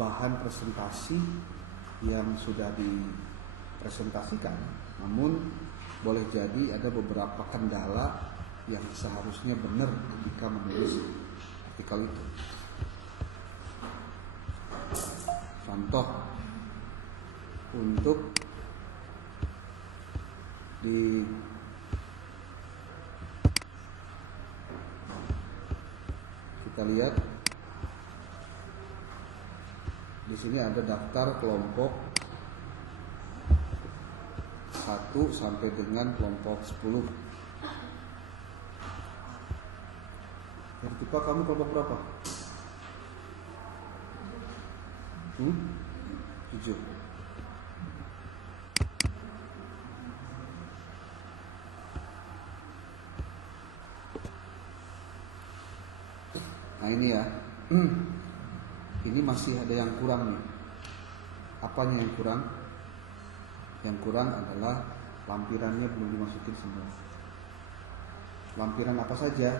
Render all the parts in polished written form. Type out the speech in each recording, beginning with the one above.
bahan presentasi yang sudah dipresentasikan, namun boleh jadi ada beberapa kendala yang seharusnya benar ketika menulis artikel itu. Contoh untuk kita lihat di sini ada daftar kelompok 1 sampai dengan kelompok 10. Yang tipe kamu kelompok berapa? 7. Nah ini ya, ini masih ada yang kurang nih. Apanya yang kurang? Yang kurang adalah lampirannya belum dimasukin semua. Lampiran apa saja?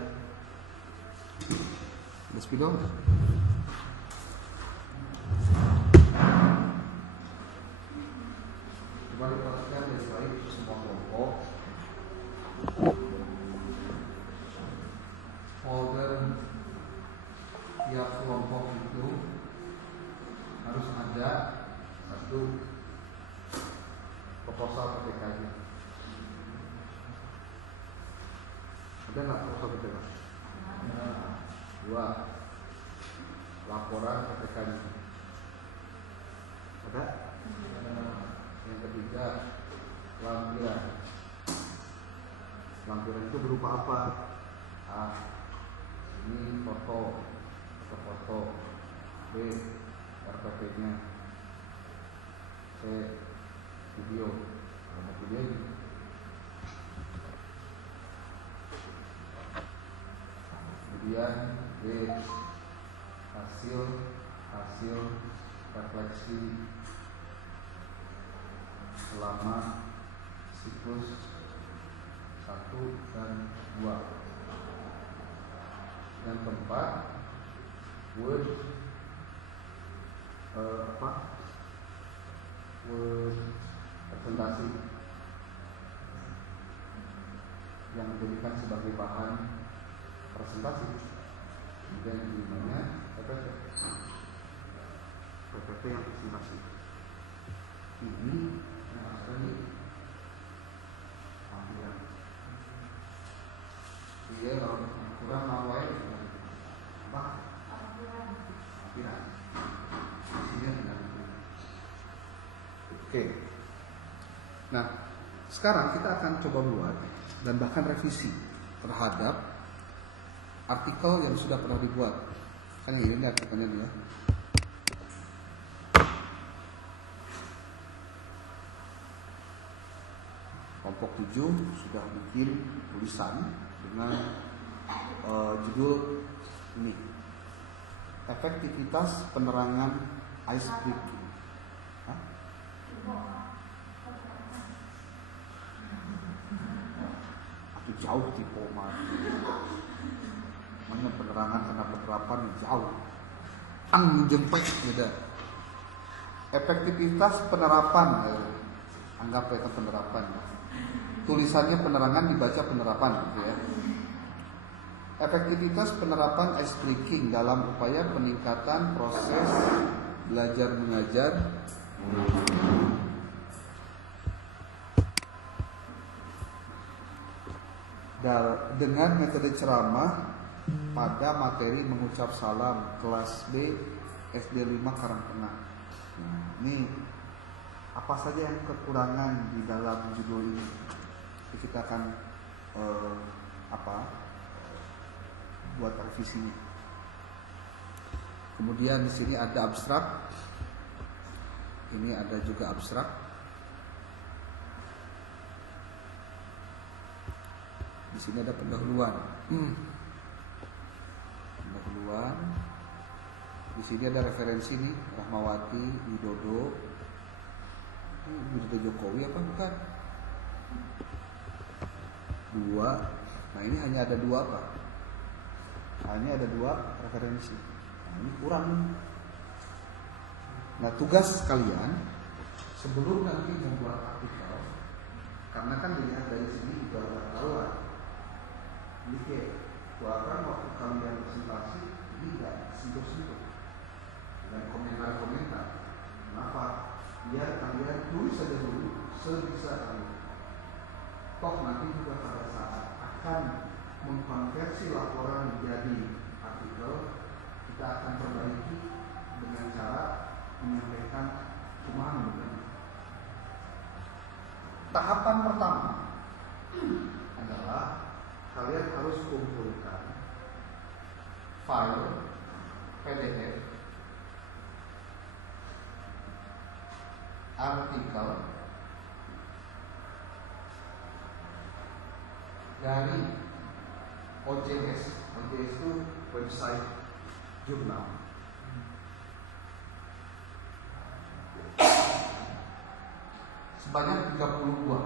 Ada spidol? Coba diperhatikan dari baik semua kelompok. Folder tiap kelompok itu harus ada satu proposal PPK-nya. Ada nggak proposal PPK? 2. Laporan PPK-nya. Ada? Yang ketiga, lampiran. Lampiran itu berupa apa? Ini foto. B. RPP-nya. C. Video. Ada videonya. Kemudian D. Hasil refleksi selama siklus 1 dan 2. Yang keempat, Word presentasi yang dijadikan sebagai bahan presentasi. Kemudian yang kelimanya PPT yang presentasi. Ini yang asli lampiran. Iya, kalau kurang awal apa? Lampiran. Oke. Nah, sekarang kita akan coba buat dan bahkan revisi terhadap artikel yang sudah pernah dibuat. Kan ini artikelnya nih ya. Kelompok 7 sudah bikin tulisan dengan judul ini, efektivitas penerangan ice breaking. Itu jauh tipe mana penerangan karena penerapan jauh jempek beda. Efektivitas penerapan, anggap itu penerapan. Tulisannya penerangan dibaca penerapan gitu ya. Efektivitas penerapan ice breaking dalam upaya peningkatan proses belajar mengajar dengan metode ceramah pada materi mengucap salam kelas B SD 5 Karangtengah. Ini apa saja yang kekurangan di dalam judul ini? Kita akan buat revisinya. Kemudian di sini ada abstrak. Ini ada juga abstrak. Di sini ada pendahuluan. Pendahuluan. Di sini ada referensi nih, Rahmawati, Widodo. Widodo Jokowi apa bukan? 2. Nah ini hanya ada 2 apa? Hanya ada 2 referensi. Nah, ini kurang. Nah, tugas kalian sebelum nanti membuat artikel, karena kan dilihat dari sini juga udah tahu lah. Ini kayak buatkan waktu kalian presentasi ini nggak sentuh-sentuh dan komentar-komentar. Kenapa? Biar kalian tulis saja dulu sebisa kalian. Toh nanti juga pada saat akan mengkonversi laporan menjadi artikel, kita akan perbaiki dengan cara menyampaikan kumaha. Tahapan pertama adalah kalian harus kumpulkan file PDF artikel dari OJS. OJS itu website jurnal. Sebanyak 30 buah.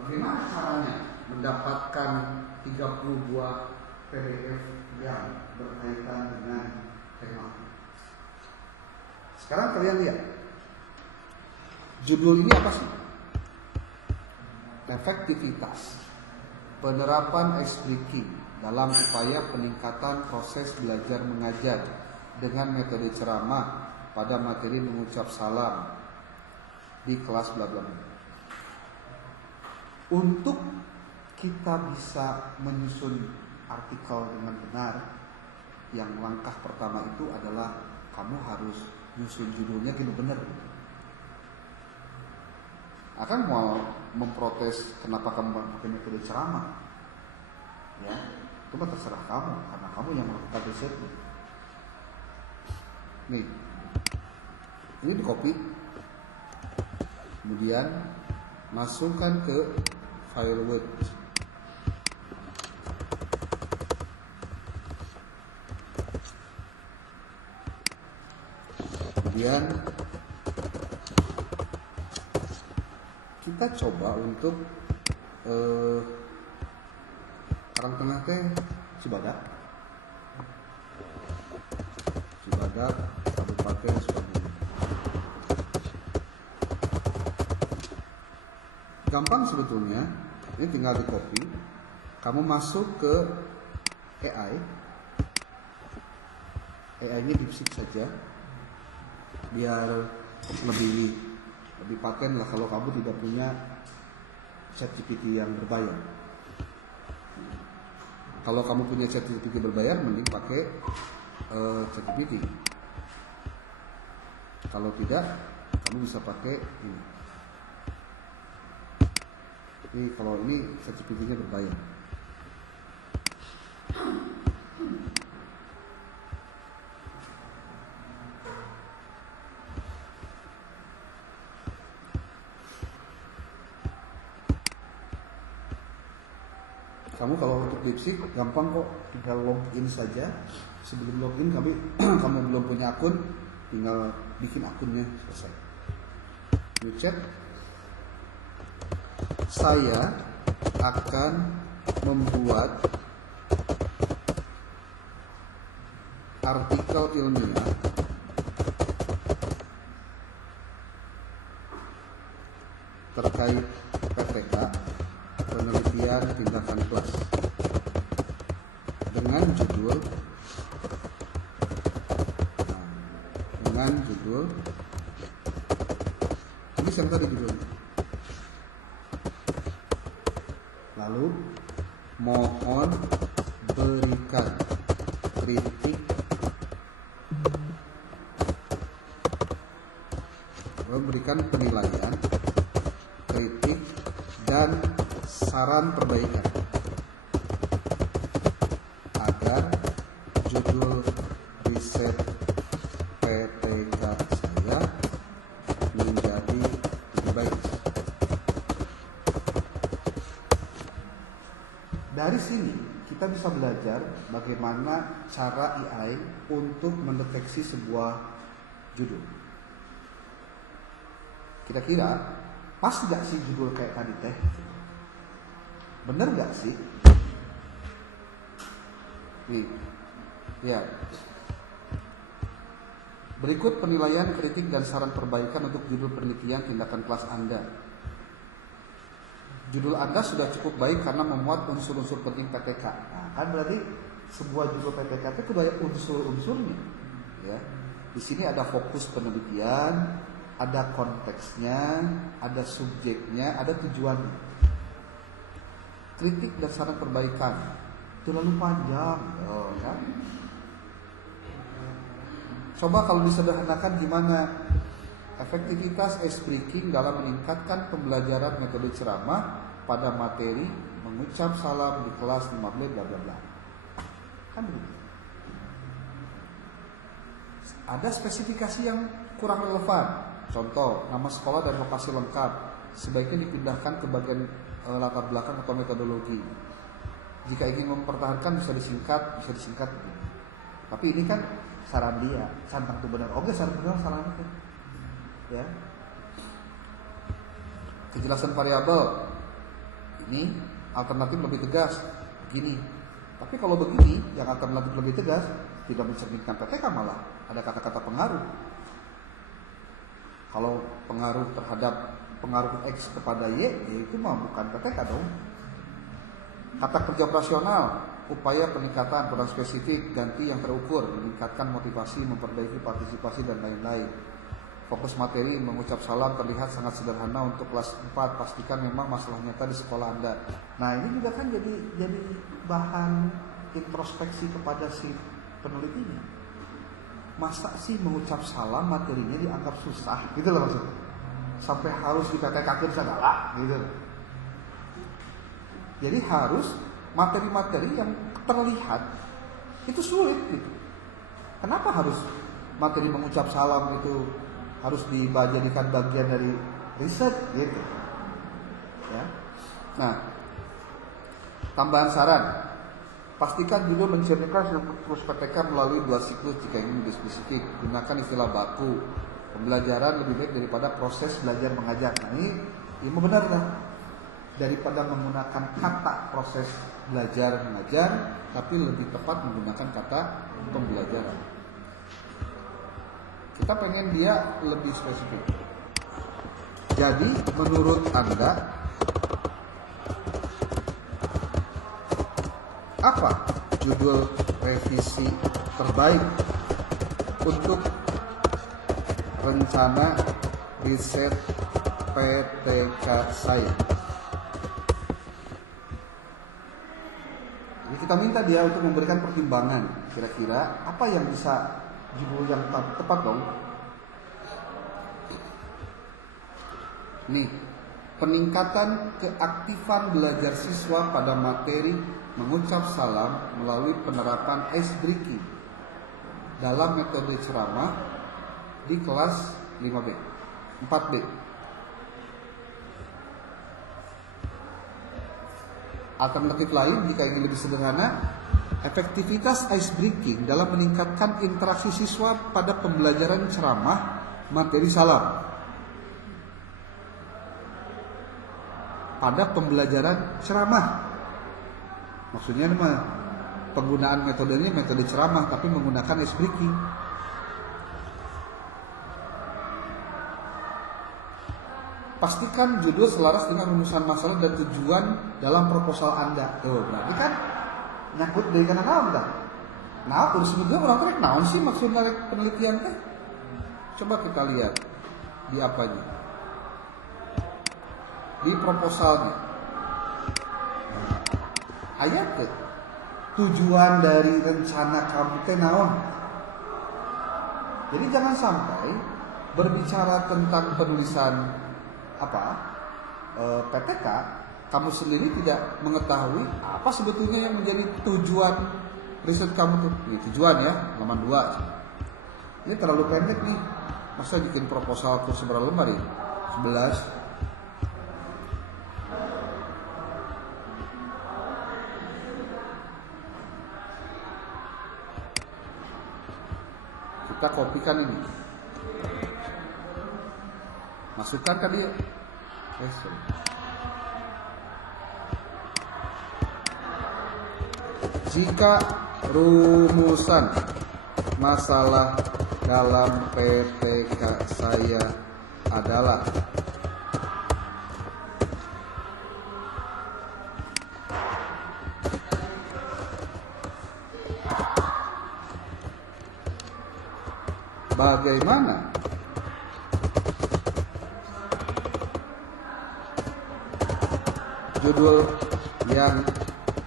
Bagaimana caranya mendapatkan 30 buah PDF yang berkaitan dengan tema? Sekarang kalian lihat. Judul ini apa sih? Efektivitas penerapan SDK dalam upaya peningkatan proses belajar mengajar dengan metode ceramah pada materi mengucap salam di kelas bla bla bla. Untuk kita bisa menyusun artikel dengan benar, yang langkah pertama itu adalah kamu harus nyusun judulnya gitu benar. Akan mau memprotes kenapa kamu pakai metode ceramah, ya itu mah terserah kamu karena kamu yang melakukan risetnya. Nih, ini di copy, kemudian masukkan ke file Word. Kemudian kita coba untuk Karang Tengah teh Cibadak, Kabupaten Sukabumi. Gampang sebetulnya, ini tinggal di copy, kamu masuk ke AI-nya DeepSeek saja, biar lebih paten lah kalau kamu tidak punya ChatGPT yang berbayar. Kalau kamu punya ChatGPT berbayar, mending pakai ChatGPT. Kalau tidak, kamu bisa pakai ini. Jadi kalau ini ChatGPT-nya berbayar. Kamu kalau untuk DeepSeek gampang kok, tinggal login saja. Sebelum login kamu belum punya akun, tinggal bikin akunnya, selesai. New chat. Saya akan membuat artikel ilmiah terkait PTK, penelitian tindakan kelas, dengan judul tulis yang tadi judulnya. Lalu mohon berikan kritik memberikan penilaian, kritik, dan saran perbaikan agar judul riset PTK saya menjadi lebih baik. Dari sini kita bisa belajar bagaimana cara AI untuk mendeteksi sebuah judul. Kira-kira pas gak sih judul kayak tadi teh? Bener gak sih? Nih, ya. Berikut penilaian, kritik, dan saran perbaikan untuk judul penelitian tindakan kelas Anda. Judul Anda sudah cukup baik karena memuat unsur-unsur penting PTK. Nah, kan berarti sebuah judul PTK itu kudu ada unsur-unsurnya. Ya. Di sini ada fokus penelitian, ada konteksnya, ada subjeknya, ada tujuannya. Kritik dan saran perbaikan terlalu panjang, kan? Coba kalau disederhanakan gimana efektivitas ice breaking dalam meningkatkan pembelajaran metode ceramah pada materi mengucap salam di kelas 15 bla bla bla. Kan begitu. Ada spesifikasi yang kurang relevan. Contoh, nama sekolah dan lokasi lengkap sebaiknya dipindahkan ke bagian latar belakang atau metodologi. Jika ingin mempertahankan bisa disingkat. Tapi ini kan saran dia, santang tuh benar. Oke, saran benar saran itu. Ya. Kejelasan variabel. Ini alternatif lebih tegas. Begini. Tapi kalau begini, yang alternatif lebih tegas tidak mencerminkan PTK, malah ada kata-kata pengaruh. Kalau pengaruh terhadap pengaruh X kepada Y, ya itu mah bukan PTK dong. Kata kerja operasional, upaya peningkatan kurang spesifik, ganti yang terukur, meningkatkan motivasi, memperbaiki partisipasi dan lain-lain. Fokus materi, mengucap salam terlihat sangat sederhana untuk kelas 4. Pastikan memang masalah nyata di sekolah Anda. Nah, ini juga kan jadi bahan introspeksi kepada si penelitinya. Masa sih mengucap salam materinya dianggap susah, gitu loh maksudnya. Sampai harus dipetekakeun segala, gitu. Jadi harus materi-materi yang terlihat itu sulit, gitu. Kenapa harus materi mengucap salam itu harus dijadikan bagian dari riset, gitu. Ya. Nah, tambahan saran. Pastikan judul mencerminkan siklus PTK melalui 2 siklus jika ingin lebih spesifik. Gunakan istilah baku. Pembelajaran lebih baik daripada proses belajar mengajar. Nah, ini benar lah. Daripada menggunakan kata proses belajar mengajar, tapi lebih tepat menggunakan kata pembelajaran. Kita pengen dia lebih spesifik. Jadi, menurut Anda, apa judul revisi terbaik untuk rencana riset PTK saya? Jadi kita minta dia untuk memberikan pertimbangan. Kira-kira apa yang bisa judul yang tepat dong? Nih, peningkatan keaktifan belajar siswa pada materi mengucap salam melalui penerapan ice breaking dalam metode ceramah di kelas 5B, 4B. Alternatif lain jika ingin lebih sederhana, efektivitas ice breaking dalam meningkatkan interaksi siswa pada pembelajaran ceramah materi salam. Pada pembelajaran ceramah. Maksudnya penggunaan metodenya metode ceramah tapi menggunakan ice breaking. Pastikan judul selaras dengan rumusan masalah dan tujuan dalam proposal Anda. Tuh, berarti kan nyangkut dari kana naon dah. Nah, terus sebetulnya orang rek naon sih maksud dari penelitian teh? Coba kita lihat di apanya. Di proposalnya. Ayat ke tujuan dari rencana kamu teh naon? Jadi jangan sampai berbicara tentang penulisan PTK, kamu sendiri tidak mengetahui apa sebetulnya yang menjadi tujuan riset kamu tuh. Ini tujuan ya, halaman 2. Ini terlalu pendek nih. Masa bikin proposal tuh seberapa lembar ya? 11. Kita kopikan ini. Masukkan kan dia. Jika rumusan masalah dalam PTK saya adalah bagaimana judul yang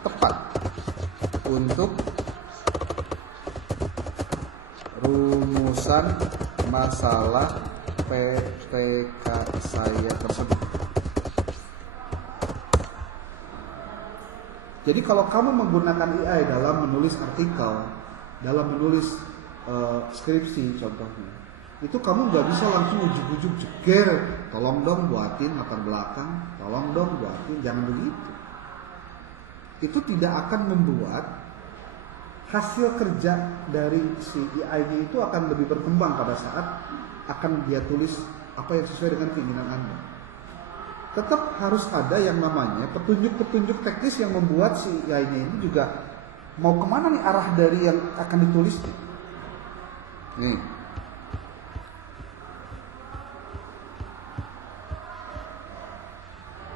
tepat untuk rumusan masalah PTK saya tersebut. Jadi kalau kamu menggunakan AI dalam menulis artikel, dalam menulis skripsi contohnya, itu kamu nggak bisa langsung ujuk-ujuk jeger, tolong dong buatin latar belakang, tolong dong buatin, jangan begitu. Itu tidak akan membuat hasil kerja dari si AI-nya itu akan lebih berkembang pada saat akan dia tulis apa yang sesuai dengan keinginan Anda. Tetap harus ada yang namanya petunjuk-petunjuk teknis yang membuat si AI-nya ini juga mau kemana nih arah dari yang akan ditulis. Nih.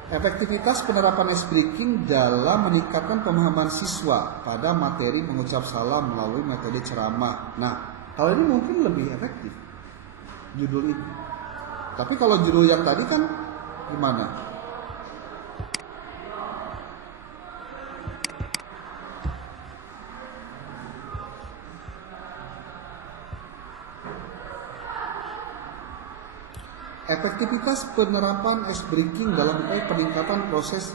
Efektivitas penerapan ice breaking dalam meningkatkan pemahaman siswa pada materi mengucap salam melalui metode ceramah. Nah, kalau ini mungkin lebih efektif judul ini. Tapi kalau judul yang tadi kan gimana? Efektivitas penerapan ice breaking dalam upaya peningkatan proses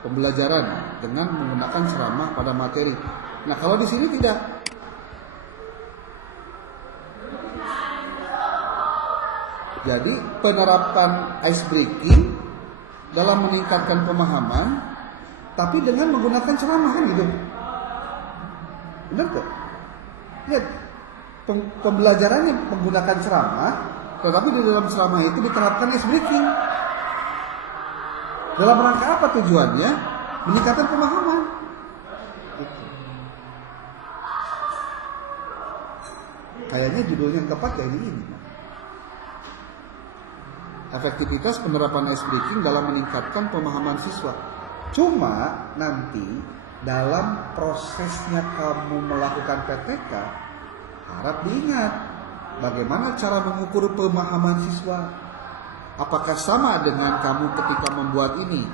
pembelajaran dengan menggunakan ceramah pada materi. Nah, kalau di sini tidak. Jadi, penerapan ice breaking dalam meningkatkan pemahaman tapi dengan menggunakan ceramah kan gitu. Benar tuh? Lihat, pembelajarannya menggunakan ceramah, tetapi di dalam ceramah itu diterapkan ice breaking. Dalam rangka apa tujuannya? Meningkatkan pemahaman. Kayaknya judulnya yang tepat kayak ini. Efektivitas penerapan ice breaking dalam meningkatkan pemahaman siswa. Cuma nanti dalam prosesnya kamu melakukan PTK, harap diingat bagaimana cara mengukur pemahaman siswa. Apakah sama dengan kamu ketika membuat ini?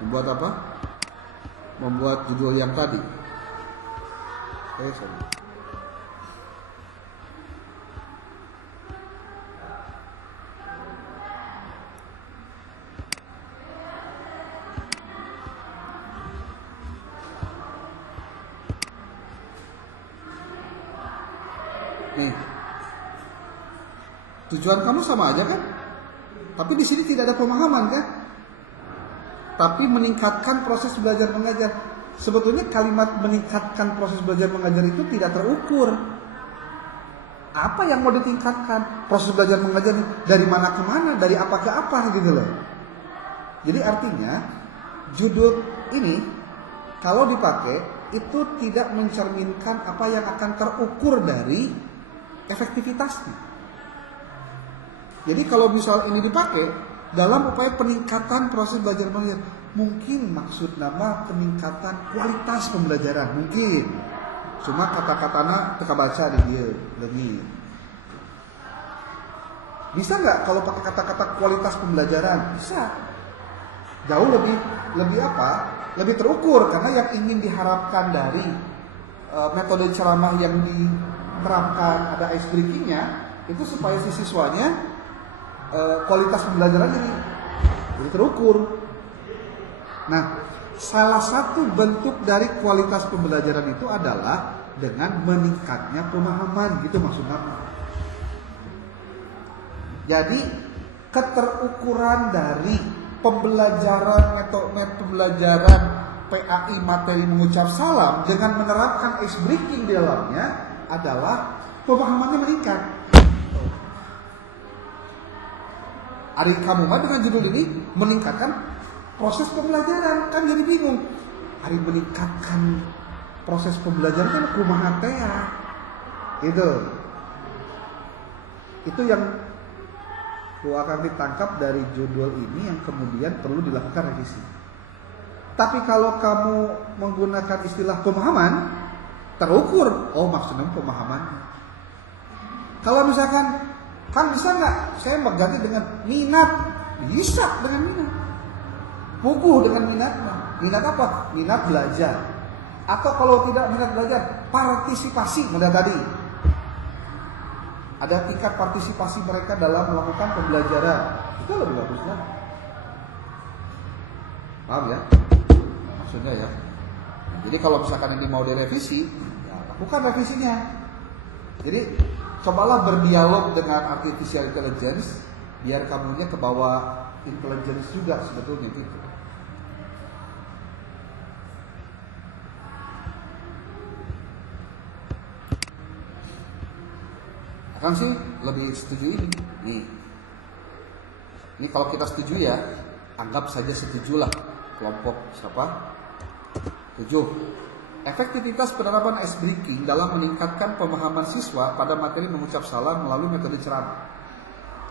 Membuat apa? Membuat judul yang tadi. Sorry. Nih, tujuan kamu sama aja kan? Tapi di sini tidak ada pemahaman kan? Tapi meningkatkan proses belajar mengajar. Sebetulnya kalimat meningkatkan proses belajar mengajar itu tidak terukur. Apa yang mau ditingkatkan? Proses belajar mengajar dari mana ke mana, dari apa ke apa gitu loh. Jadi artinya judul ini kalau dipakai itu tidak mencerminkan apa yang akan terukur dari efektivitasnya. Jadi kalau misal ini dipakai dalam upaya peningkatan proses belajar mengajar, mungkin maksud nama peningkatan kualitas pembelajaran mungkin. Cuma kata-katanya teka baca di dia lengit. Bisa nggak kalau pakai kata-kata kualitas pembelajaran? Bisa. Jauh lebih apa? Lebih terukur karena yang ingin diharapkan dari metode ceramah yang diterapkan ada ice breaking-nya itu supaya si siswanya kualitas pembelajaran jadi terukur. Nah, salah satu bentuk dari kualitas pembelajaran itu adalah dengan meningkatnya pemahaman, gitu maksudnya. Jadi keterukuran dari pembelajaran metode pembelajaran PAI materi mengucap salam dengan menerapkan ice breaking di dalamnya adalah pemahamannya meningkat. Hari kamu dengan judul ini meningkatkan proses pembelajaran. Kan jadi bingung. Hari meningkatkan proses pembelajaran kan kumaha teh ya. Itu yang akan ditangkap dari judul ini yang kemudian perlu dilakukan revisi. Tapi kalau kamu menggunakan istilah pemahaman, terukur. Oh, maksudnya pemahamannya. Kalau misalkan, kan bisa nggak saya berganti dengan minat? Bisa dengan minat. Puguh dengan minatnya. Minat apa? Minat belajar. Atau kalau tidak minat belajar, partisipasi. Mudah tadi. Ada tingkat partisipasi mereka dalam melakukan pembelajaran. Itu lebih bagus lah. Paham ya? Maksudnya ya. Jadi kalau misalkan ini mau direvisi, ya lakukan revisinya. Jadi cobalah berdialog dengan artificial intelligence, biar kamunya ke bawah intelligence juga sebetulnya gitu. Akan sih lebih setuju ini. Ini kalau kita setuju ya, anggap saja setujulah kelompok siapa? 7. Efektivitas penerapan ice breaking dalam meningkatkan pemahaman siswa pada materi mengucap salam melalui metode ceramah.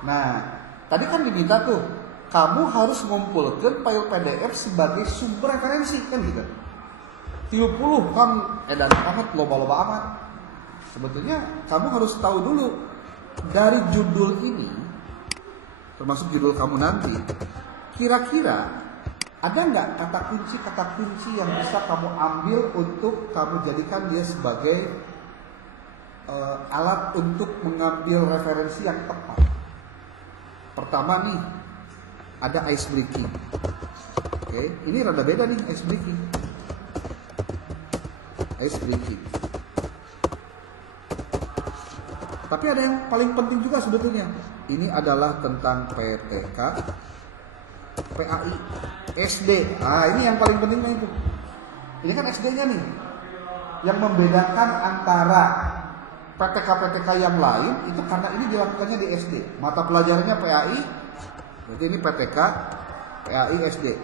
Nah, tadi kan diminta tuh, kamu harus mengumpulkan file PDF sebagai sumber referensi kan gitu. 30 kan edan banget, loba-loba amat. Sebetulnya kamu harus tahu dulu dari judul ini, termasuk judul kamu nanti, kira-kira ada nggak kata kunci yang bisa kamu ambil untuk kamu jadikan dia sebagai alat untuk mengambil referensi yang tepat. Pertama nih, ada ice breaking. Oke, ini rada beda nih ice breaking. Ice breaking. Tapi ada yang paling penting juga sebetulnya. Ini adalah tentang PTK, PAI, SD. Ini yang paling pentingnya itu. Ini kan SD-nya nih. Yang membedakan antara PTK-PTK yang lain itu karena ini dilakukannya di SD. Mata pelajarannya PAI, berarti ini PTK, PAI, SD.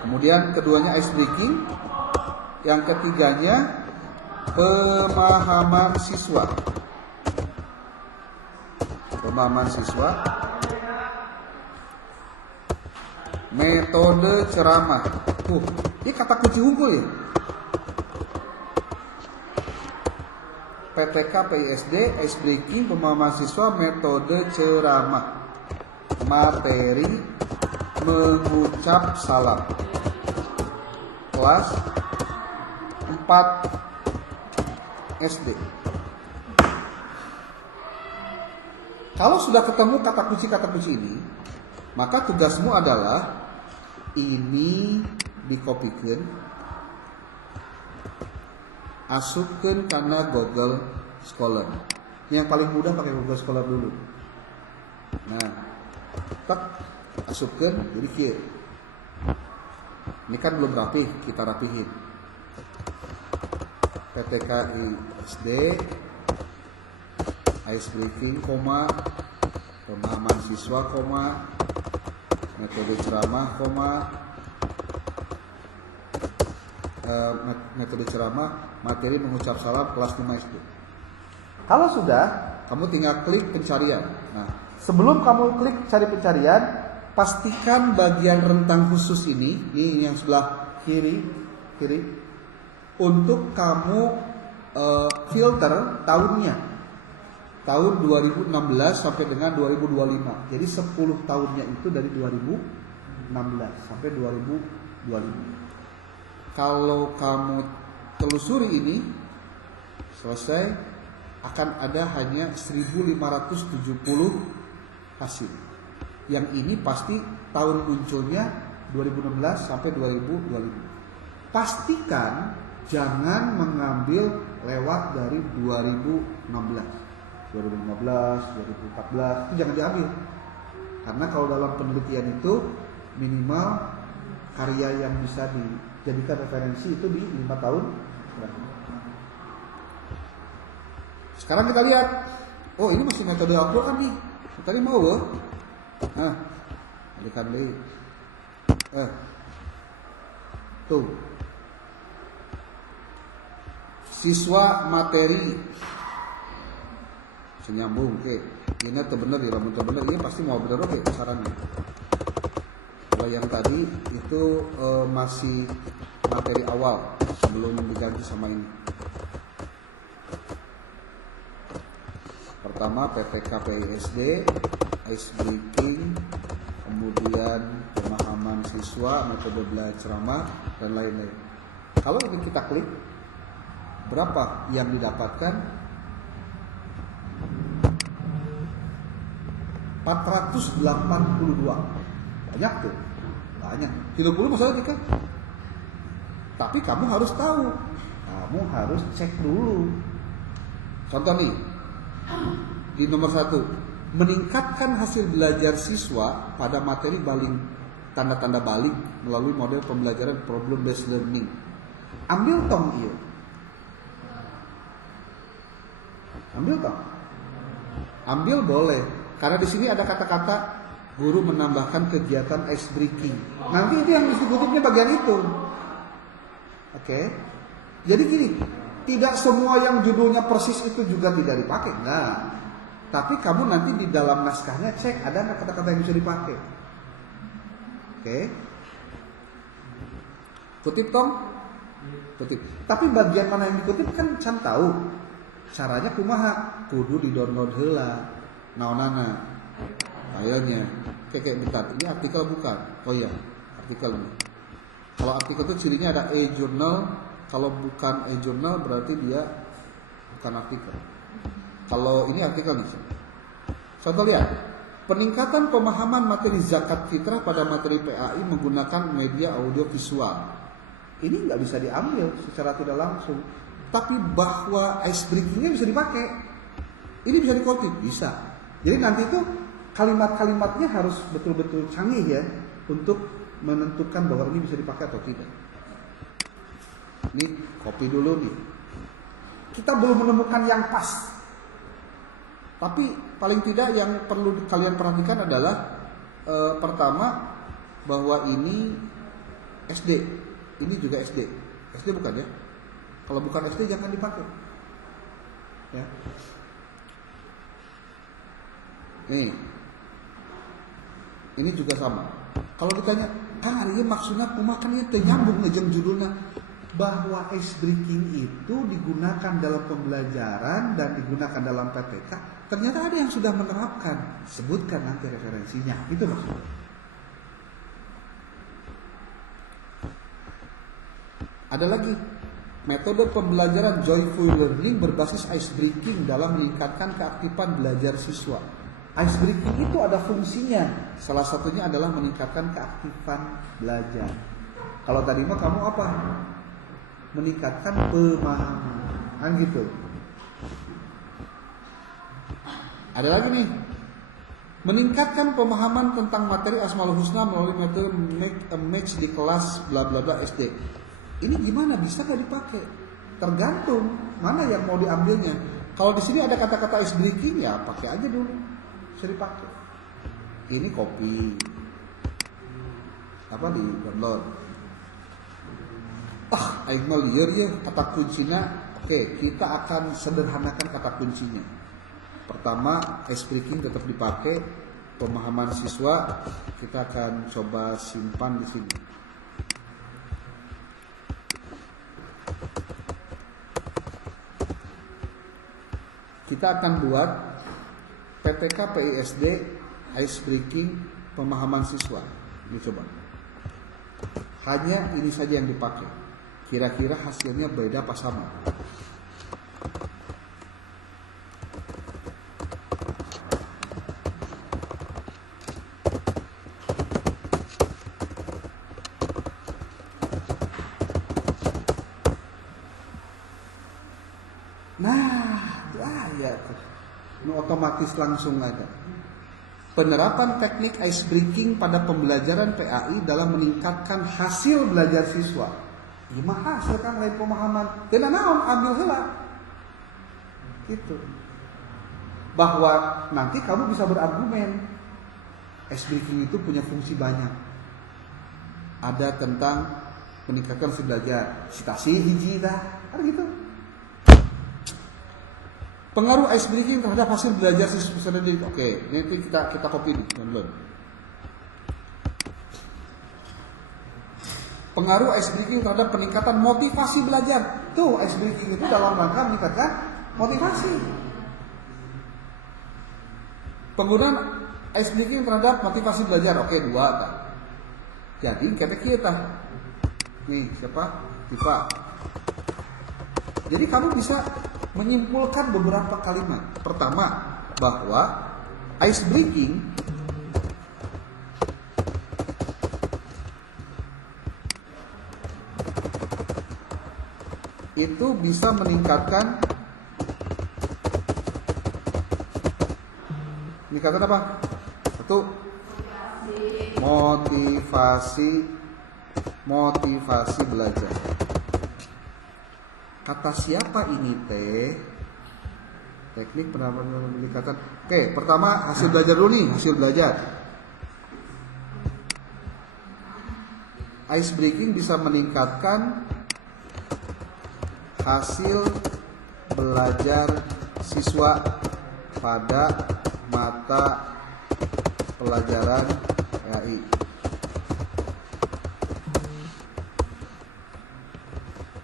Kemudian keduanya ice breaking. Yang ketiganya pemahaman siswa. Pemahaman siswa. Metode ceramah. Ini kata kunci unggul ya. PTK, PISD, ice breaking, pemahaman siswa, metode ceramah. Materi mengucap salam. Kelas 4 SD. Kalau sudah ketemu kata kunci ini, maka tugasmu adalah ini dikopikan, asupkan karena Google Scholar. Yang paling mudah pakai Google Scholar dulu. Nah, tak asupkan, jadi kieu. Ini kan belum rapi, kita rapihin. PTK SD, ice breaking, pemahaman siswa, metode ceramah, metode ceramah, materi mengucap salam kelas 5 SD. Kalau sudah, kamu tinggal klik pencarian. Nah, sebelum kamu klik cari pencarian, pastikan bagian rentang khusus ini yang sebelah kiri, untuk kamu filter tahunnya. Tahun 2016 sampai dengan 2025. Jadi 10 tahunnya itu dari 2016 sampai 2025. Kalau kamu telusuri ini selesai, akan ada hanya 1570 hasil. Yang ini pasti tahun munculnya 2016 sampai 2025. Pastikan jangan mengambil lewat dari 2016, 2014 itu jangan diambil. Karena kalau dalam penelitian itu minimal karya yang bisa dijadikan referensi itu di 5 tahun. Sekarang kita lihat, oh ini masih metode Al-Quran nih. Tadi mau loh. Nah, balikan deh. Tuh. Siswa materi senyambung ke. Ini tuh bener ya, lamun tuh bener ini pasti mau bener oke sarannya. Kalau yang tadi itu masih materi awal sebelum diganti sama ini. Pertama PPK PISD, ice breaking, kemudian pemahaman siswa, metode belajar ceramah dan lain-lain. Kalau ini kita klik, berapa yang didapatkan? 482. Banyak tuh. Banyak. 30 masalah kan? Tapi kamu harus tahu. Kamu harus cek dulu. Contoh nih. Di nomor 1, meningkatkan hasil belajar siswa pada materi baling tanda-tanda balik melalui model pembelajaran problem based learning. Ambil tong iya. Ambil tong. Ambil boleh. Karena di sini ada kata-kata guru menambahkan kegiatan ice breaking. Nanti itu yang disebutnya bagian itu. Oke. Jadi gini, tidak semua yang judulnya persis itu juga tidak dipakai. Enggak. Tapi kamu nanti di dalam naskahnya cek ada nggak kata-kata yang bisa dipakai. Oke. Kutip tong. Kutip. Tapi bagian mana yang dikutip kan can tahu. Caranya kumaha? Kudu di-download heula. Naonana. Ayonya. Kayak bentar. Ini artikel bukan? Oh iya, artikel ini. Kalau artikel itu cirinya ada e-journal. Kalau bukan e-journal berarti dia bukan artikel. Kalau ini artikel nih. Contoh lihat. Peningkatan pemahaman materi zakat fitrah pada materi PAI menggunakan media audio visual. Ini nggak bisa diambil secara tidak langsung. Tapi bahwa ice breakingnya bisa dipakai. Ini bisa dikutip, bisa. Jadi nanti itu kalimat-kalimatnya harus betul-betul canggih ya untuk menentukan bahwa ini bisa dipakai atau tidak. Ini copy dulu nih. Kita belum menemukan yang pas. Tapi paling tidak yang perlu kalian perhatikan adalah pertama bahwa ini SD. Ini juga SD. SD bukan ya? Kalau bukan SD jangan dipakai. Ya. Nih. Ini juga sama. Kalau ditanya, "Kang ari maksudnya kumaha kan ieu teu nyambung jeung judulna?" Bahwa ice breaking itu digunakan dalam pembelajaran dan digunakan dalam PPK, ternyata ada yang sudah menerapkan. Sebutkan nanti referensinya. Itu maksudnya. Ada lagi metode pembelajaran joyful learning berbasis ice breaking dalam meningkatkan keaktifan belajar siswa. Ice breaking itu ada fungsinya. Salah satunya adalah meningkatkan keaktifan belajar. Kalau tadi mah kamu apa? Meningkatkan pemahaman. Kan gitu. Ada lagi nih. Meningkatkan pemahaman tentang materi Asmaul Husna melalui metode make a match di kelas bla bla bla SD. Ini gimana bisa nggak dipakai? Tergantung mana yang mau diambilnya. Kalau di sini ada kata-kata ice breaking ya pakai aja dulu. Bisa dipakai. Ini copy. Apa di download? Aing mah lieur ya kata kuncinya. Oke, kita akan sederhanakan kata kuncinya. Pertama, ice breaking tetap dipakai. Pemahaman siswa kita akan coba simpan di sini. Kita akan buat PPK PISD ice breaking pemahaman siswa. Ini coba. Hanya ini saja yang dipakai. Kira-kira hasilnya beda apa sama? Ini otomatis langsung ada. Penerapan teknik ice breaking pada pembelajaran PAI dalam meningkatkan hasil belajar siswa. Gimana hasil kan lain pemahaman? Dan naon ambil heula. Gitu. Bahwa nanti kamu bisa berargumen. Ice breaking itu punya fungsi banyak. ada tentang meningkatkan hasil belajar. Citasi hiji dah, ada gitu. Pengaruh ice breaking terhadap hasil belajar siswa peserta didik. Oke, nanti kita copy nih, teman-teman. Pengaruh ice breaking terhadap peningkatan motivasi belajar. Tuh, ice breaking itu dalam rangka meningkatkan motivasi. Penggunaan ice breaking terhadap motivasi belajar. Oke, 2 tak. Jadi kita nih siapa? Tifa. Jadi kamu bisa menyimpulkan beberapa kalimat. Pertama, bahwa ice breaking itu bisa meningkatkan apa? Satu, motivasi belajar. Kata siapa ini teh? Teknik penerapan pendekatan. Oke, pertama hasil belajar dulu nih, hasil belajar. Ice breaking bisa meningkatkan hasil belajar siswa pada mata pelajaran AI.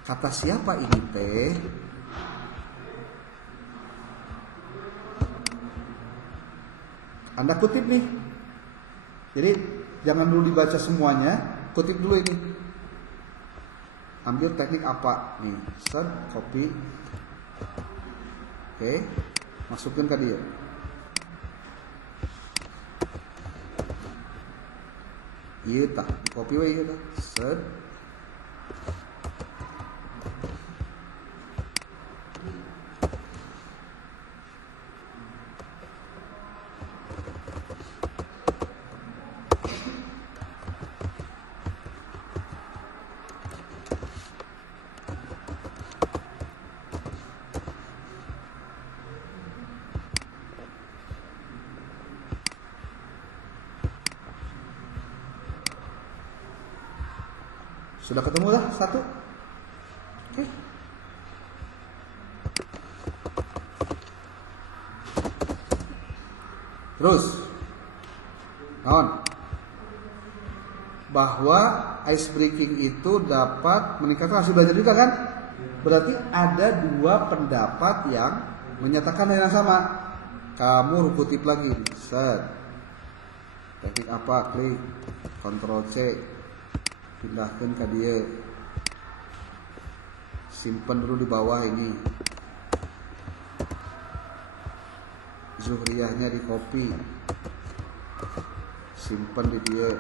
Kata siapa ini teh? Anda kutip nih. Jadi jangan dulu dibaca semuanya, kutip dulu ini. Ambil teknik apa nih? Set, copy. Oke, masukin ke dia. Iya tak, copy we gitu. Set. Sudah ketemu lah satu. Oke. Terus bahwa ice breaking itu dapat meningkatkan hasil belajar juga kan? Berarti ada 2 pendapat yang menyatakan hal yang sama. Kamu kutip lagi, set. Teknik apa? Klik, Ctrl C. Pindahkan ke dia, simpan dulu di bawah ini, Zuhriyahnya di copy, simpan di dia.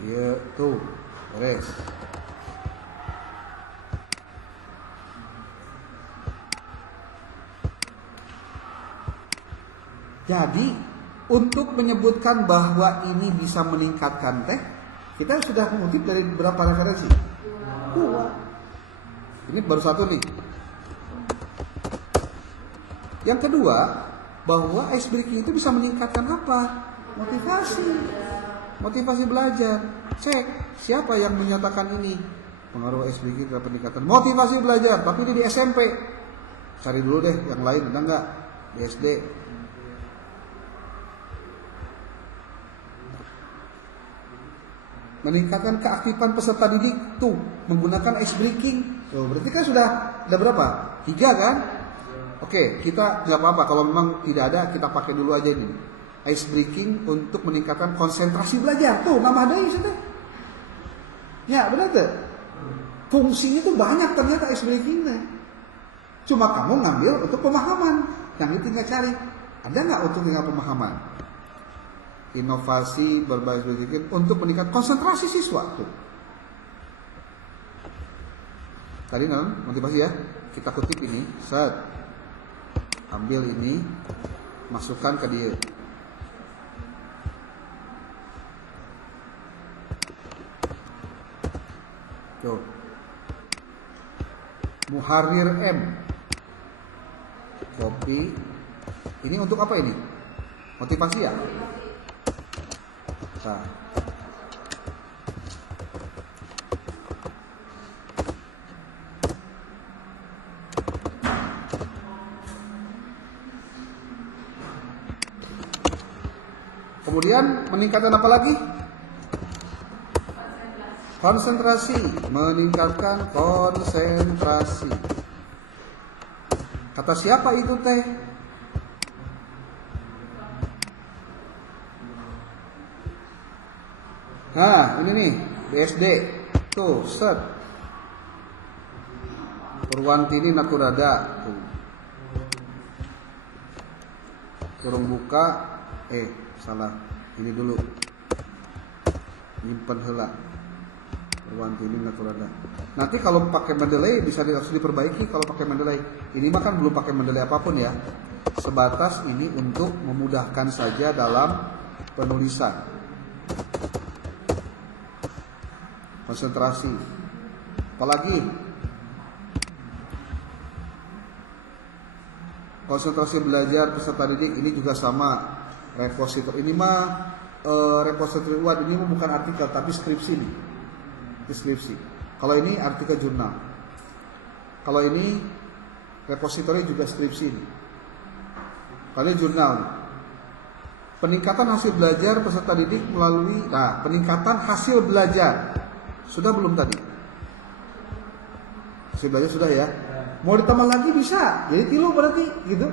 Dia tuh beres. Jadi untuk menyebutkan bahwa ini bisa meningkatkan teh, kita sudah mengutip dari beberapa referensi. Ini baru satu nih. Yang kedua, bahwa ice breaking itu bisa meningkatkan apa? Motivasi belajar. Cek siapa yang menyatakan ini. Pengaruh ice breaking terhadap peningkatan motivasi belajar. Tapi ini di SMP. Cari dulu deh yang lain, ada nggak di SD? Meningkatkan keaktifan peserta didik tuh menggunakan ice breaking. Tuh, berarti kan sudah ada berapa? 3 kan? Oke, kita nggak apa-apa kalau memang tidak ada, kita pakai dulu aja ini. Ice breaking untuk meningkatkan konsentrasi belajar. Tuh, nama ada itu. Ya, benar tuh. Fungsinya tuh banyak ternyata ice breaking-nya. Cuma kamu ngambil untuk pemahaman. Yang itu tinggal cari. Ada nggak untuk tinggal pemahaman? Inovasi berbasis berpikir untuk meningkat konsentrasi siswa tuh. Tadi motivasi ya. Kita kutip ini, set. Ambil ini, masukkan ke dia. Tuh. Muharir M. Copy. Ini untuk apa ini? Motivasi ya? Nah. Kemudian meningkatkan apa lagi? Konsentrasi, meningkatkan konsentrasi. Kata siapa itu teh? Nah, ini nih, BSD. Tuh, set. Purwantini Naturada. Tuh. Kurung buka. Salah. Ini dulu. Nyimpen heula. Purwantini Naturada. Nanti kalau pakai Mendeley bisa langsung diperbaiki kalau pakai Mendeley. Ini mah kan belum pakai Mendeley apapun ya. Sebatas ini untuk memudahkan saja dalam penulisan. Konsentrasi. Apalagi konsentrasi belajar peserta didik ini juga sama. Repositor ini mah repositori word ini mah bukan artikel tapi skripsi nih. Deskripsi. Kalau ini artikel jurnal. Kalau ini repositori juga skripsi nih. Kalau ini jurnal. Peningkatan hasil belajar peserta didik melalui peningkatan hasil belajar. Sudah belum tadi? Hasil belajar sudah ya. Mau ditambah lagi bisa. Jadi 3 berarti gitu.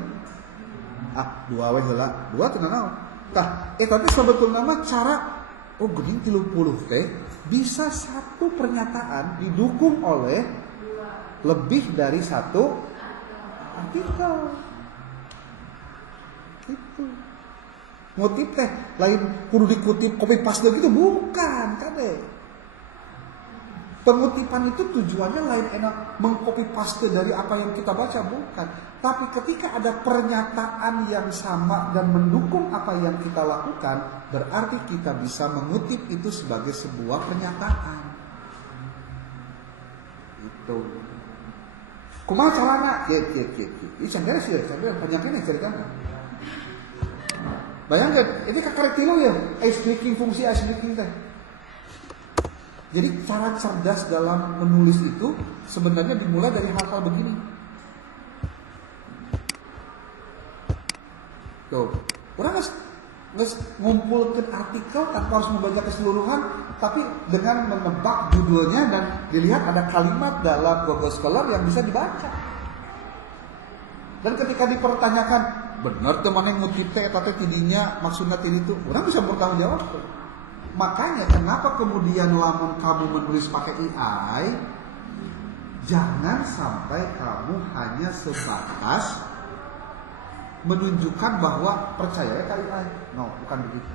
2 we heula. 2 teu naon. Tah, tapi sebetulnya mah cara geuning 30 teh bisa satu pernyataan didukung oleh lebih dari satu artikel. Gitu. Motif teh lain kudu dikutip copy paste gitu bukan, kade. Pengutipan itu tujuannya lain enak mengcopy paste dari apa yang kita baca bukan. Tapi ketika ada pernyataan yang sama dan mendukung apa yang kita lakukan, berarti kita bisa mengutip itu sebagai sebuah pernyataan. Itu. Kumaha carana? Ini cenderung sih, cenderung penyakitnya ceritakan. Bayangkan, ini kakarek tilu ya, ice breaking fungsi ice breaking teh. Jadi cara cerdas dalam menulis itu sebenarnya dimulai dari hal-hal begini. Tuh, orang ngumpulkan artikel tanpa harus membaca keseluruhan, tapi dengan menebak judulnya dan dilihat ada kalimat dalam Google Scholar yang bisa dibaca. Dan ketika dipertanyakan, benar teman yang ngutip teh eta teh tidinya maksudna ti itu, orang bisa bertanggung jawab. Makanya kenapa kemudian lamun kamu menulis pakai AI, jangan sampai kamu hanya sebatas menunjukkan bahwa percaya ke AI. No, bukan begitu.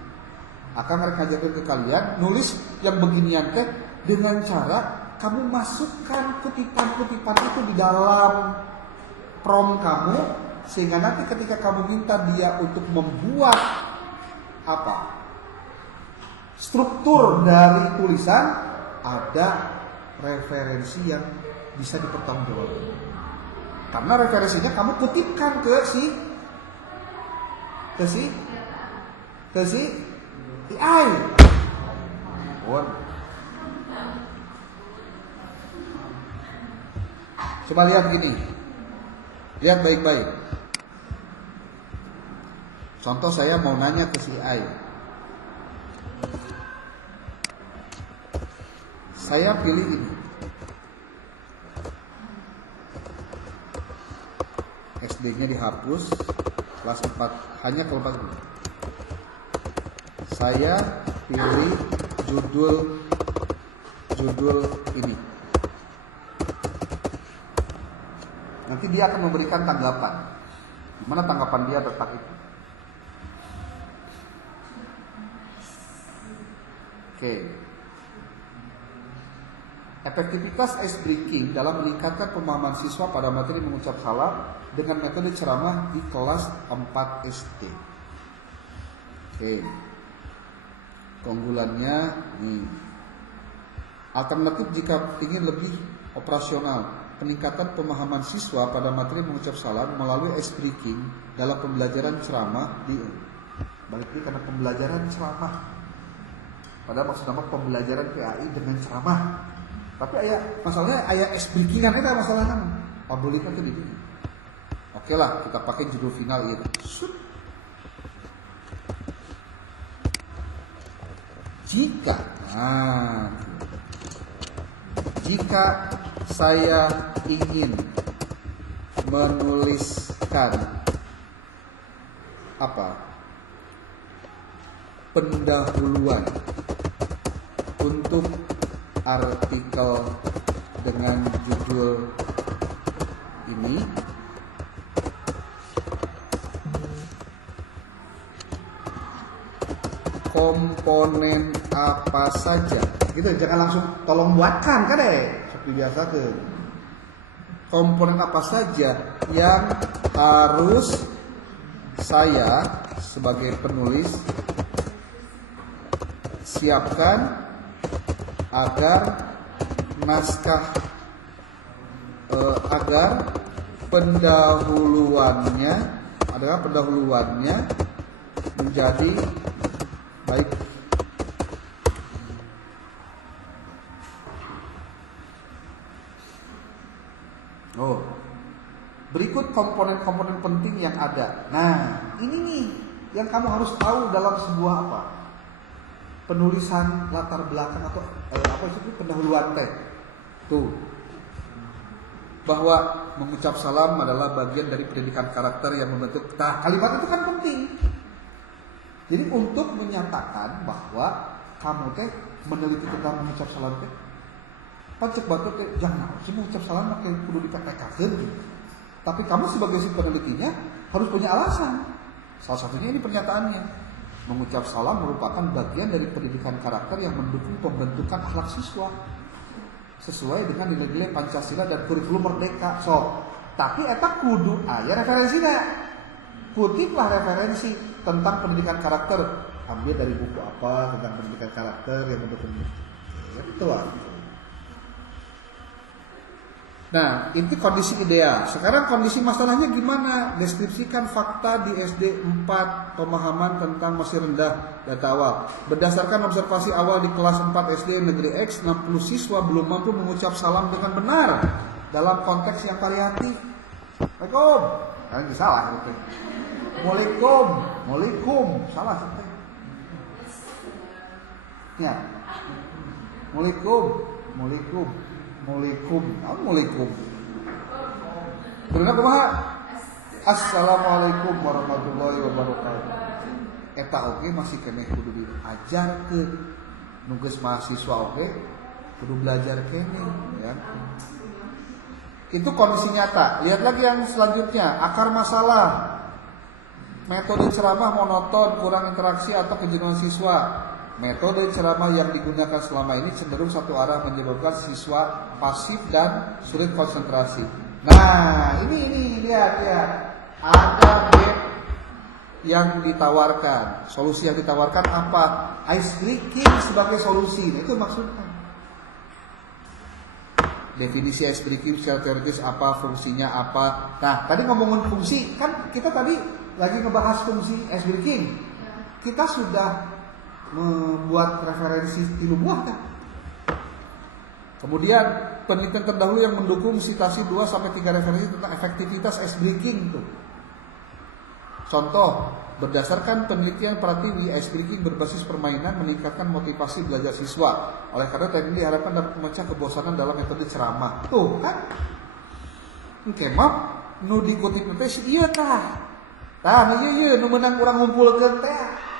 Akan mereka ajarkan ke kalian nulis yang beginian teh dengan cara kamu masukkan kutipan-kutipan itu di dalam prompt kamu, sehingga nanti ketika kamu minta dia untuk membuat struktur dari tulisan, ada referensi yang bisa dipertanggungjawabkan. Karena referensinya kamu kutipkan ke AI. Coba lihat gini. Lihat baik-baik. Contoh saya mau nanya ke si AI. Saya pilih ini. SD-nya dihapus, kelas 4 hanya kelas 4 dulu. Saya pilih judul ini. Nanti dia akan memberikan tanggapan. Gimana tanggapan dia tentang itu? Oke. Efektivitas ice breaking dalam meningkatkan pemahaman siswa pada materi mengucap salam dengan metode ceramah di kelas 4 SD. Oke. Keunggulannya nih. Alternatif jika ingin lebih operasional, peningkatan pemahaman siswa pada materi mengucap salam melalui ice breaking dalam pembelajaran ceramah di balik lagi karena pembelajaran ceramah. Padahal maksud nama pembelajaran PAI dengan ceramah. Tapi masalahnya ice breaking kan itu masalahnya. Pabulikan tuh di sini. Oke lah, kita pakai judul final itu. Jika saya ingin menuliskan pendahuluan untuk artikel dengan judul ini, komponen apa saja gitu, jangan langsung tolong buatkan kan seperti biasa ke komponen apa saja yang harus saya sebagai penulis siapkan agar naskah agar pendahuluannya menjadi baik. Berikut komponen-komponen penting yang ada. Nah, ini nih yang kamu harus tahu dalam sebuah penulisan latar belakang atau pendahuluan teh. Tuh. Bahwa mengucap salam adalah bagian dari pendidikan karakter yang membentuk. Nah, kalimat itu kan penting. Jadi untuk menyatakan bahwa kamu teh meneliti tentang mengucap salam teh, pacek batu teh jangan sih mengucap salam pakai kudu dipraktekkeun gitu. Tapi kamu sebagai si penelitinya harus punya alasan. Salah satunya ini pernyataannya. Mengucap salam merupakan bagian dari pendidikan karakter yang mendukung pembentukan akhlak siswa sesuai dengan nilai-nilai Pancasila dan kurikulum Merdeka. Tapi eta kudu aya referensinya. Kutiplah referensi tentang pendidikan karakter. Ambil dari buku apa tentang pendidikan karakter yang mendukung. Itu Nah, itu kondisi ideal. Sekarang kondisi masalahnya gimana? Deskripsikan fakta di SD 4, pemahaman tentang masih rendah data awal. Berdasarkan observasi awal di kelas 4 SD Negeri X, 60 siswa belum mampu mengucap salam dengan benar dalam konteks yang variatif. Assalamualaikum. Kan salah gitu. Waalaikum. Salah sampai. Ya. Waalaikum. Benar kumaha? Assalamualaikum warahmatullahi wabarakatuh. Eta oge masih keneh kudu diajarkeun. Nu geus mahasiswa oge kudu belajar keneh ya. Itu kondisi nyata. Lihat lagi yang selanjutnya, akar masalah. Metode ceramah monoton, kurang interaksi atau kejenuhan siswa. Metode ceramah yang digunakan selama ini cenderung satu arah, menyebabkan siswa pasif dan sulit konsentrasi. Nah, ini lihat. Ada yang ditawarkan. Solusi yang ditawarkan apa? Ice breaking sebagai solusi. Nah, itu maksudnya. Definisi ice breaking secara teoritis apa, fungsinya apa. Nah, tadi ngomongin fungsi, kan kita tadi lagi ngebahas fungsi ice breaking. Kita sudah membuat referensi 3 buah kan. Kemudian penelitian terdahulu yang mendukung citasi 2-3 referensi tentang efektivitas ice breaking itu. Contoh, berdasarkan penelitian Pratiwi, ice breaking berbasis permainan meningkatkan motivasi belajar siswa. Oleh karena teknik diharapkan dapat memecah kebosanan dalam metode ceramah. Tuh kan? Oke, maaf, nu dikutip teh si ieu tah. Tah ieu nu meunang urang ngumpulkeun teh.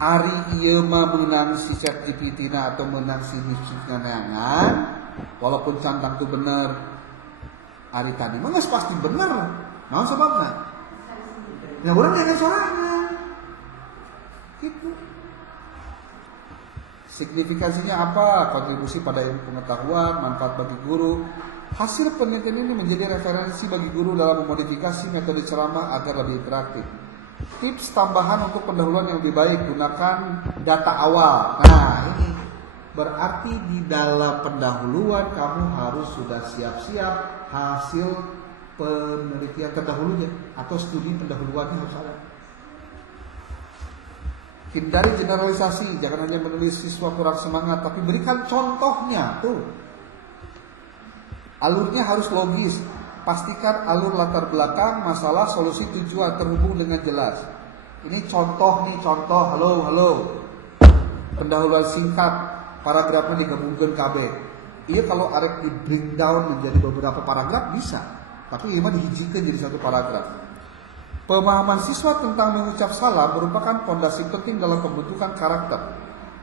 Ari ieu mah menang si ChatGPT na atau menang si Microsoft neangan, walaupun cantang tu bener. Ari tadi mah geus pasti bener. Naon sababna? Ya urang jangan sorangan. Gitu. Signifikansinya apa? Kontribusi pada ilmu pengetahuan, manfaat bagi guru. Hasil penelitian ini menjadi referensi bagi guru dalam memodifikasi metode ceramah agar lebih interaktif. Tips tambahan untuk pendahuluan yang lebih baik, gunakan data awal. Nah, ini berarti di dalam pendahuluan kamu harus sudah siap-siap hasil penelitian terdahulunya atau studi pendahuluannya harus ada. Hindari generalisasi, jangan hanya menulis siswa kurang semangat, tapi berikan contohnya tuh. Alurnya harus logis, pastikan alur latar belakang, masalah, solusi, tujuan terhubung dengan jelas. Ini contoh nih, contoh. Halo. Pendahuluan singkat, paragrafnya digabungkan KB. Iya kalau arek di breakdown menjadi beberapa paragraf bisa, tapi ini mah dihijikan jadi satu paragraf. Pemahaman siswa tentang mengucap salam merupakan fondasi penting dalam pembentukan karakter.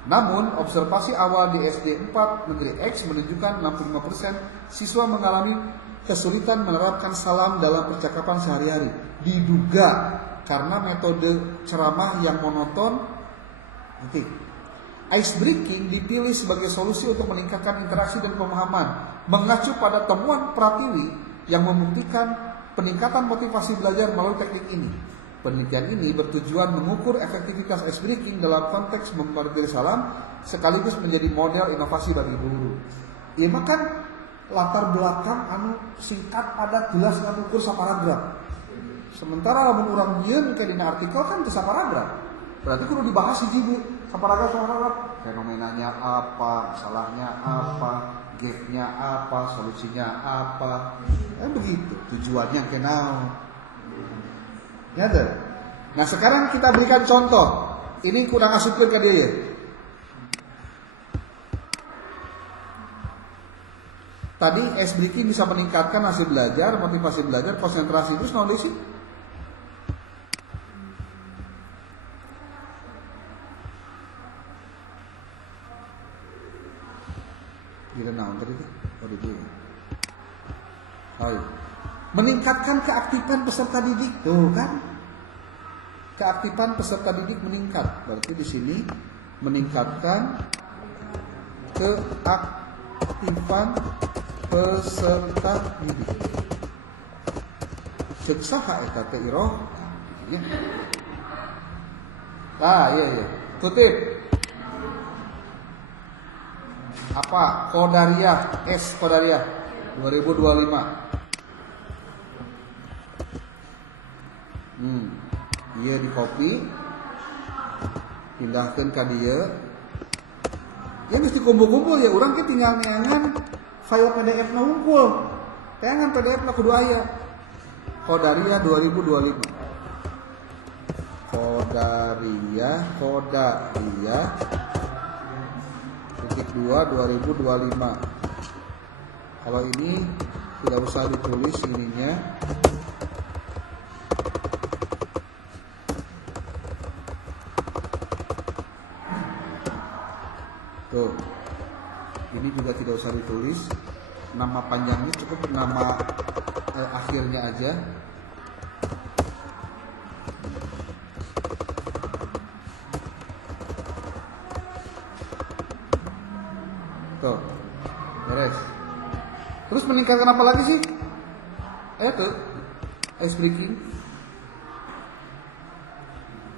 Namun, observasi awal di SD 4 Negeri X menunjukkan 65% siswa mengalami kesulitan menerapkan salam dalam percakapan sehari-hari. Diduga karena metode ceramah yang monoton. Ice breaking dipilih sebagai solusi untuk meningkatkan interaksi dan pemahaman, mengacu pada temuan Pratiwi yang membuktikan peningkatan motivasi belajar melalui teknik ini. Penelitian ini bertujuan mengukur efektivitas ice breaking dalam konteks memberi salam sekaligus menjadi model inovasi bagi guru. Ya makan latar belakang anu singkat padat jelas anu ukur saparagraf. Sementara lamun urang nyieun ke dina artikel kan teu saparagraf. Berarti kudu dibahas hiji saparagraf. Fenomenanya apa, masalahnya apa, gapnya apa, solusinya apa, begitu tujuannya kenal. Ya deh. Nah sekarang kita berikan contoh. Ini kurang asupkeun ke dia ya. Tadi ice breaking bisa meningkatkan hasil belajar, motivasi belajar, konsentrasi, terus naon deui sih? Gila naon tadi tuh? Oh di dia. Hai. Meningkatkan keaktifan peserta didik, tuh kan? Keaktifan peserta didik meningkat. Berarti di sini meningkatkan keaktifan peserta didik. Cek saha eta teh iroh? Iya. Tutip. Apa? Qadariyah, Qadariyah 2025. Iya di copy, pindahkan ke dia. Ya mesti kumpul-kumpul ya, orang kita tinggal nyangan file PDF na unggul. Tangan PDF na kudu aya. Qadariyah 2025. Qadariyah titik 2 2025. Kalau ini tidak usah ditulis ininya. Tuh, ini juga tidak usah ditulis. Nama panjangnya cukup nama akhirnya aja. Tuh, beres. Terus meningkatkan apa lagi sih? Tuh, ice breaking.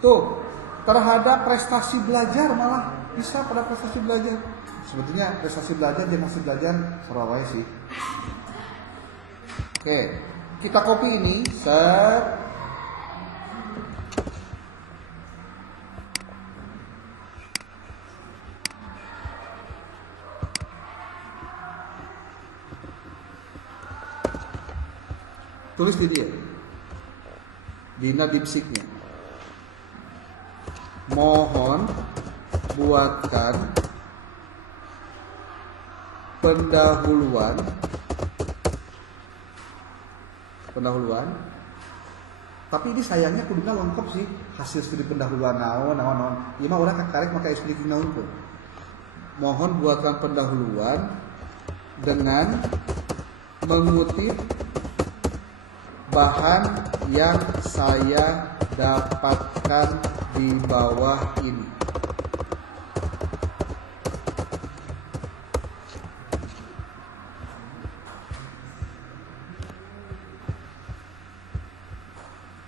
Tuh, terhadap prestasi belajar malah. Bisa pada prestasi belajar. Sebetulnya prestasi belajar dan hasil belajar Surabaya sih. Oke, kita copy ini. Set. Tulis di dia. Dina dipsiknya. Mohon buatkan pendahuluan tapi ini sayangnya kuduna lengkap sih hasil studi pendahuluan naon ieu mah urang karek make expliking naon tuh. Mohon buatkan pendahuluan dengan mengutip bahan yang saya dapatkan di bawah ini.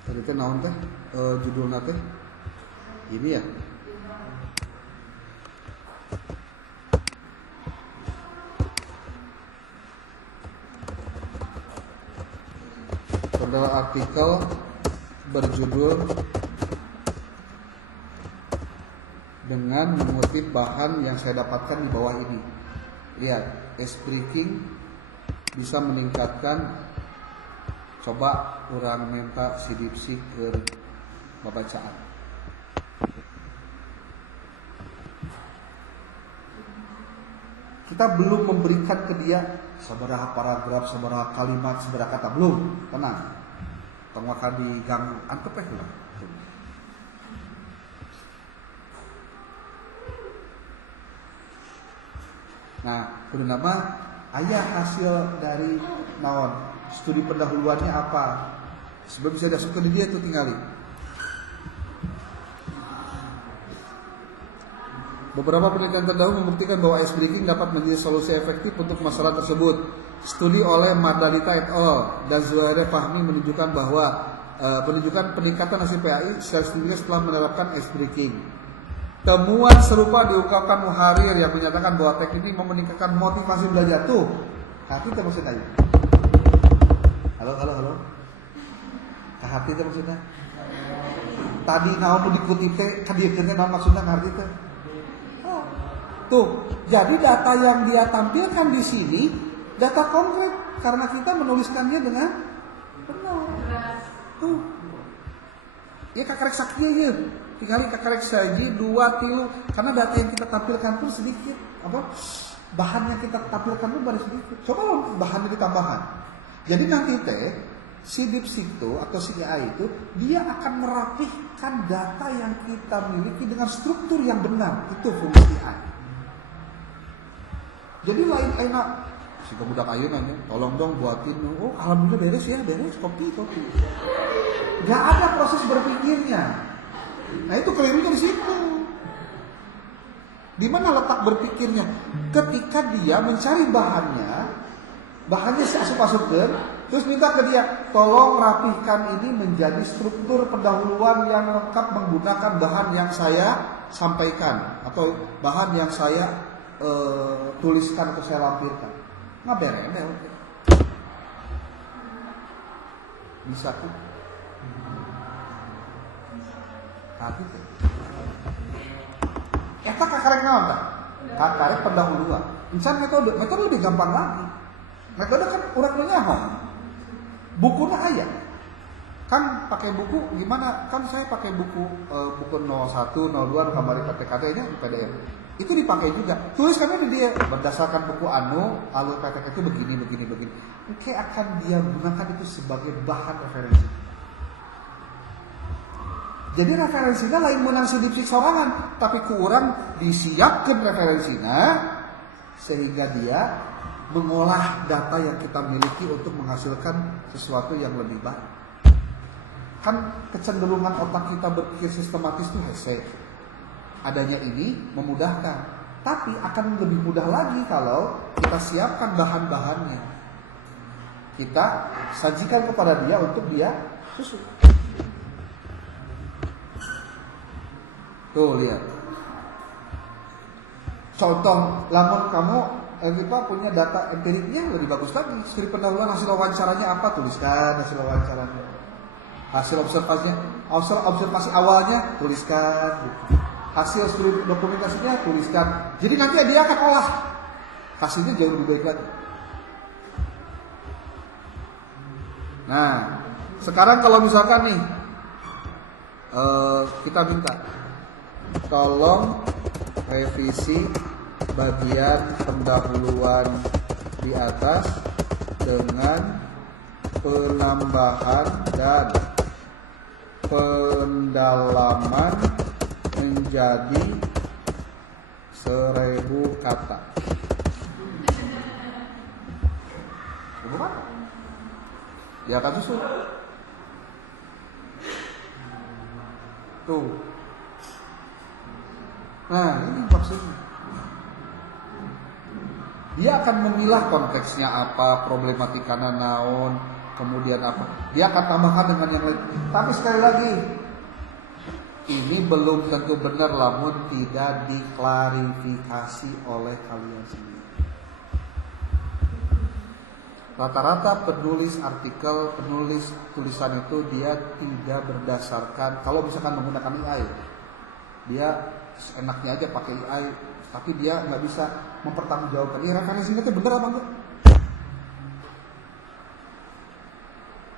Tadi naon teh judulna teh ini ya. adalah artikel berjudul dengan mengutip bahan yang saya dapatkan di bawah ini. Lihat, ice breaking bisa meningkatkan. Coba orang minta sidipsi ke babacaan. Kita belum memberikan ke dia seberapa paragraf, seberapa kalimat, seberapa kata, belum. Tenang. Tong akan diganggu antep lah. Nah, kudu nama ayah hasil dari naon studi pendahuluannya apa, sebab bisa masuk ke dia itu tinggalin. Beberapa penelitian terdahulu membuktikan bahwa ice breaking dapat menjadi solusi efektif untuk masalah tersebut. Studi oleh Mardalita et al. Dan Zuhair Fahmi menunjukkan peningkatan hasil PAI secara signifikan setelah menerapkan ice breaking. Temuan serupa diungkapkan Muharir yang menyatakan bahwa teknik ini meningkatkan motivasi belajar. Tuh, hati itu maksudnya. Halo. Hati itu maksudnya. Tadi naon dikutip teh kadiekeun naon maksudnya ngarti teh. Tuh, jadi data yang dia tampilkan di sini data konkret karena kita menuliskannya dengan benar. Tuh. Ya kakarek sakti aja. Tinggal kakarek saji 2 tilu karena data yang kita tampilkan pun sedikit. Apa? Bahan yang kita tampilkan pun baru sedikit. Coba loh bahannya ditambahkan. Jadi nanti teh si DeepSeek itu atau si AI itu dia akan merapihkan data yang kita miliki dengan struktur yang benar. Itu fungsi AI. Jadi lain enak si budak ayeuna nanya, tolong dong buatin. Oh, alhamdulillah beres ya, beres kopi. Gak ada proses berpikirnya. Nah itu kelirunya di situ. Di mana letak berpikirnya? Ketika dia mencari bahannya asup-asupkan, terus minta ke dia, tolong rapihkan ini menjadi struktur pendahuluan yang lengkap menggunakan bahan yang saya sampaikan atau bahan yang saya tuliskan atau saya lampirkan. Nggak berendel. Bisa tuh. Tapi eta kakarek naon tah? Kakarek pendahuluan. Misalnya metode lebih gampang lagi. Metode kan urang nyaho. Bukunya aya. Kan pakai buku gimana? Kan saya pakai buku 01, 02 kamari PTKT-nya PDF. Itu dipakai juga. Tuliskannya di dia berdasarkan buku alur PTK itu begini. Oke, akan dia gunakan itu sebagai bahan referensi. Jadi referensinya lain menang si DeepSeek sorangan, tapi ku urang disiapkan referensinya sehingga dia mengolah data yang kita miliki untuk menghasilkan sesuatu yang lebih baik. Kan kecenderungan otak kita berpikir sistematis itu hese. Adanya ini memudahkan, tapi akan lebih mudah lagi kalau kita siapkan bahan-bahannya. Kita sajikan kepada dia untuk dia susun. Tuh lihat. Contoh, lamun kamu kita punya data empiriknya lebih bagus lagi. Skrip pendahuluan hasil wawancaranya apa? Tuliskan hasil wawancaranya. Hasil observasi awalnya tuliskan. Hasil studi dokumentasinya tuliskan. Jadi nanti dia akan olah. Hasilnya jauh lebih baik lagi. Nah, sekarang kalau misalkan nih kita minta tolong revisi bagian pendahuluan di atas dengan penambahan dan pendalaman menjadi 1000 kata. 1000 kata? Ya kan susun. Tuh. Nah ini maksudnya. Dia akan memilah konteksnya apa, problematikanya naon, kemudian apa. Dia akan tambahkan dengan yang lain. Tapi sekali lagi, ini belum tentu benar lamun tidak diklarifikasi oleh kalian sendiri. Rata-rata penulis artikel, penulis tulisan itu dia tidak berdasarkan, kalau misalkan menggunakan AI, dia enaknya aja pakai AI, tapi dia nggak bisa mempertanggungjawabkan. Ini referensinya itu bener apa enggak?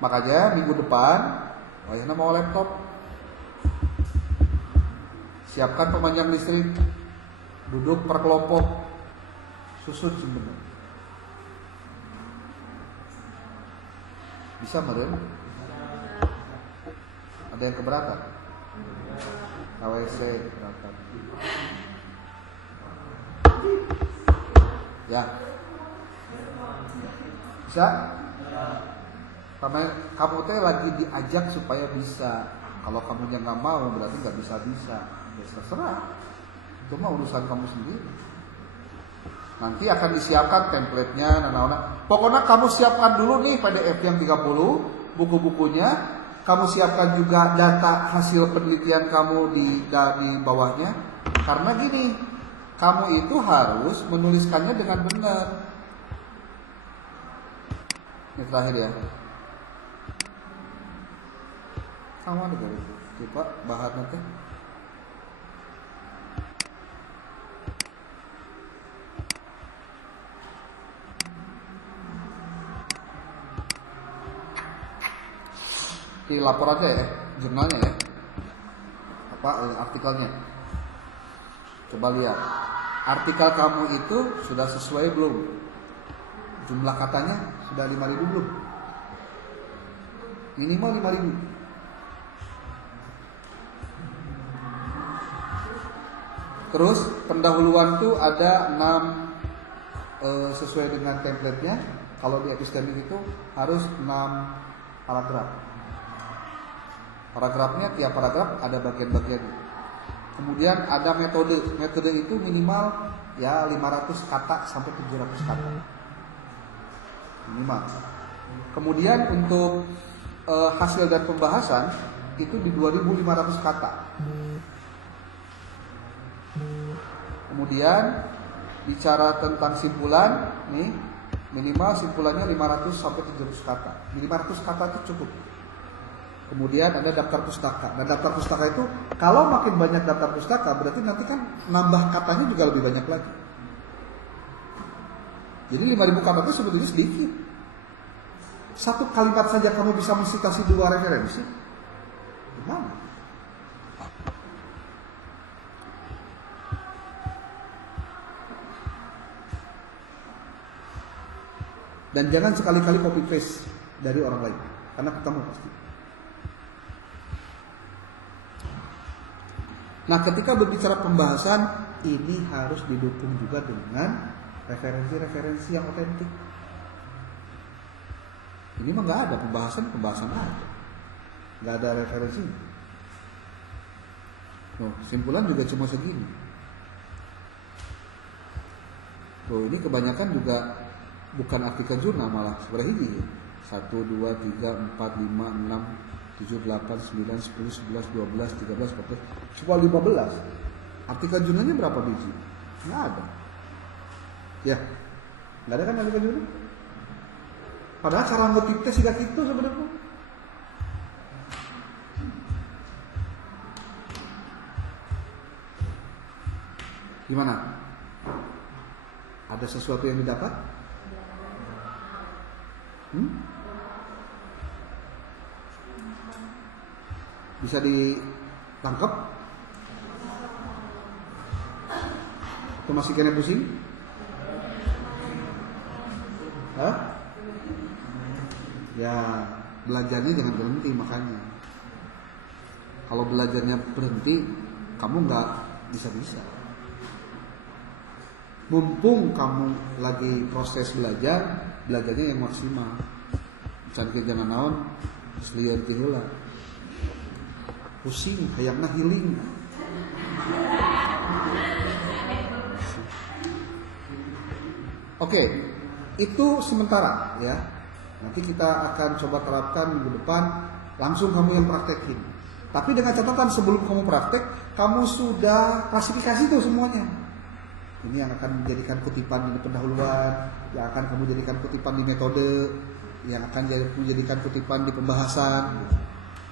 Makanya minggu depan, Wayana mau laptop, siapkan pemanjang listrik, duduk per kelompok, susun sebenarnya. Bisa meren? Ada yang keberatan? KWC keberatan. Ya. Bisa? Karena kamu teh lagi diajak supaya bisa. Kalau kamunya nggak mau berarti nggak bisa-bisa. Ya terserah. Itu mah urusan kamu sendiri. Nanti akan disiapkan template-nya, pokoknya kamu siapkan dulu nih PDF yang 30, buku-bukunya, kamu siapkan juga data hasil penelitian kamu di bawahnya. Karena gini, kamu itu harus menuliskannya dengan benar. Ini terakhir ya. Sama ada dari coba bahan nanti. Di lapor aja ya, jurnalnya ya, artikelnya. Coba lihat, artikel kamu itu sudah sesuai belum? Jumlah katanya sudah 5.000 belum? Minimal 5.000. Terus pendahuluan tuh ada 6 sesuai dengan template-nya. Kalau di epistemik itu harus 6 paragraf. Paragrafnya tiap paragraf ada bagian-bagiannya. Kemudian ada metode. Metode itu minimal ya 500 kata sampai 700 kata. Minimal. Kemudian untuk hasil dan pembahasan itu di 2.500 kata. Kemudian bicara tentang simpulan, nih minimal simpulannya 500 sampai 700 kata. Di 500 kata itu cukup. Kemudian ada daftar pustaka. Nah daftar pustaka itu kalau makin banyak daftar pustaka berarti nanti kan nambah katanya juga lebih banyak lagi. Jadi 5.000 kata itu sebetulnya sedikit. Satu kalimat saja kamu bisa mensitasi 2 referensi. Gimana? Dan jangan sekali-kali copy paste dari orang lain, karena ketemu pasti. Nah, ketika berbicara pembahasan, ini harus didukung juga dengan referensi-referensi yang otentik. Ini mah nggak ada pembahasan aja, nggak ada referensi. Kesimpulan juga cuma segini. Ini kebanyakan juga bukan artikel jurnal, malah seberapa hiji? 1, 2, 3, 4, 5, 6, 7, 8, 9, 10, 11, 12, 13, 14, cuma 15. Artikel jurnalnya berapa biji? Nggak ada. Ya, nggak ada kan artikel jurnal? Padahal cara ngutip tes juga gitu sebenarnya. Gimana? Ada sesuatu yang didapat? Bisa ditangkap? Atau masih kena pusing? Hah? Ya, belajarnya jangan berhenti makanya. Kalau belajarnya berhenti, kamu nggak bisa-bisa. Mumpung kamu lagi proses belajarnya yang maksimal. Jangan naon, selieur ti heula. Pusing, hayangna healing. Oke, itu sementara ya. Nanti kita akan coba terapkan minggu depan, langsung kamu yang praktekin. Tapi dengan catatan sebelum kamu praktek, kamu sudah klasifikasi tuh semuanya. Ini yang akan menjadikan kutipan di pendahuluan, yang akan kamu jadikan kutipan di metode, yang akan menjadikan kutipan di pembahasan.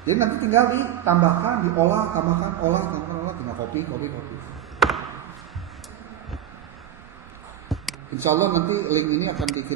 Jadi nanti tinggal ditambahkan, diolah, tambahkan, olah, tinggal copy. Insya Allah nanti link ini akan dikirim